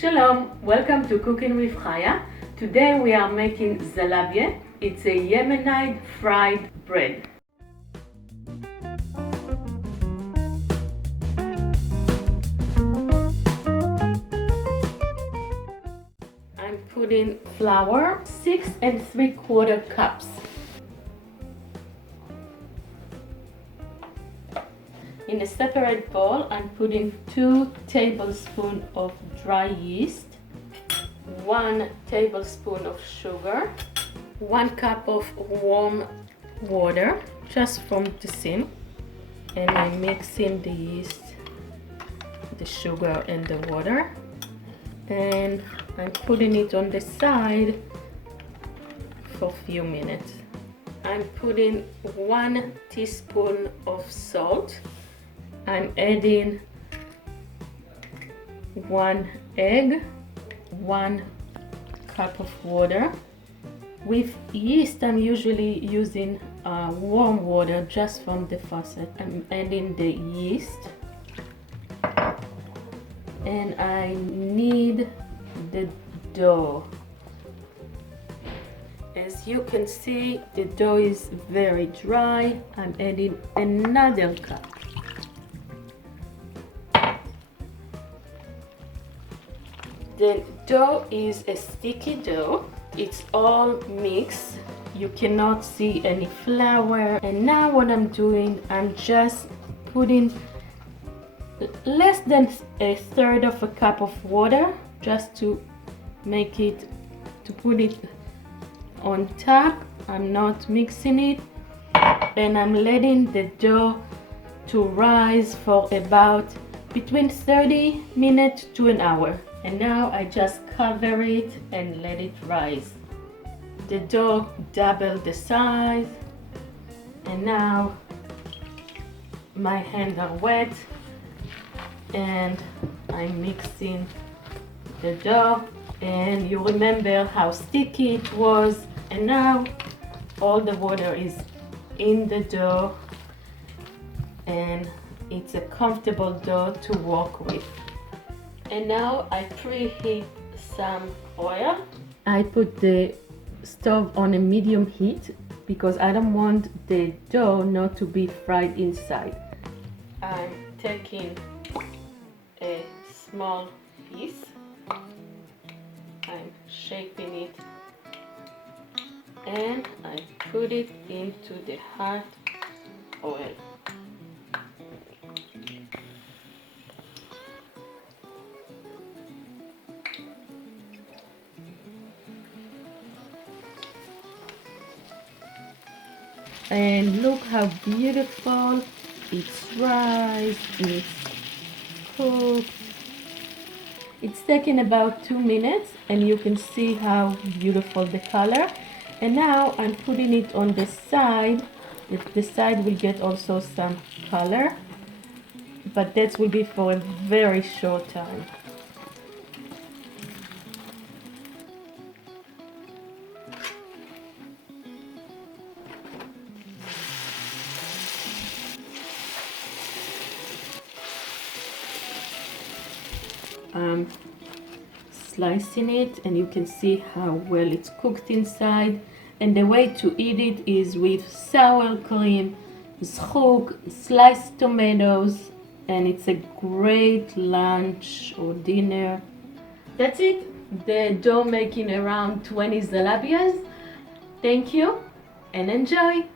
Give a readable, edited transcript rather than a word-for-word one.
Shalom, welcome to Cooking with Chaya. Today we are making Zalabyeh. It's a Yemenite fried bread. I'm putting flour, 6 3/4 cups. In a separate bowl, I'm putting 2 tablespoons of dry yeast, 1 tablespoon of sugar, 1 cup of warm water just from the sink, and I'm mixing the yeast, the sugar and the water, and I'm putting it on the side for a few minutes. I'm putting 1 teaspoon of salt. I'm adding 1 egg, 1 cup of water. With yeast, I'm usually using warm water just from the faucet. I'm adding the yeast, and I need the dough. As you can see, the dough is very dry. I'm adding another cup. The dough is a sticky dough. It's all mixed. You cannot see any flour. And now what I'm doing, I'm just putting less than 1/3 of a cup of water just to make it, to put it on top. I'm not mixing it, and I'm letting the dough to rise for about between 30 minutes to an hour. And now I just cover it and let it rise. The dough doubled the size, and now my hands are wet and I'm mixing the dough, and you remember how sticky it was, and now all the water is in the dough and it's a comfortable dough to work with. And now I preheat some oil. I put the stove on a medium heat because I don't want the dough not to be fried inside. I'm taking a small piece. I'm shaping it and I put it into the hot oil. And look how beautiful it's rised, it's cooked. It's taken about 2 minutes, and you can see how beautiful the color. And now I'm putting it on the side. The side will get also some color, but that will be for a very short time. I'm slicing it, and you can see how well it's cooked inside. And the way to eat it is with sour cream, schug, sliced tomatoes, and it's a great lunch or dinner. That's it. The dough making around 20 Zalabiehs. Thank you and enjoy.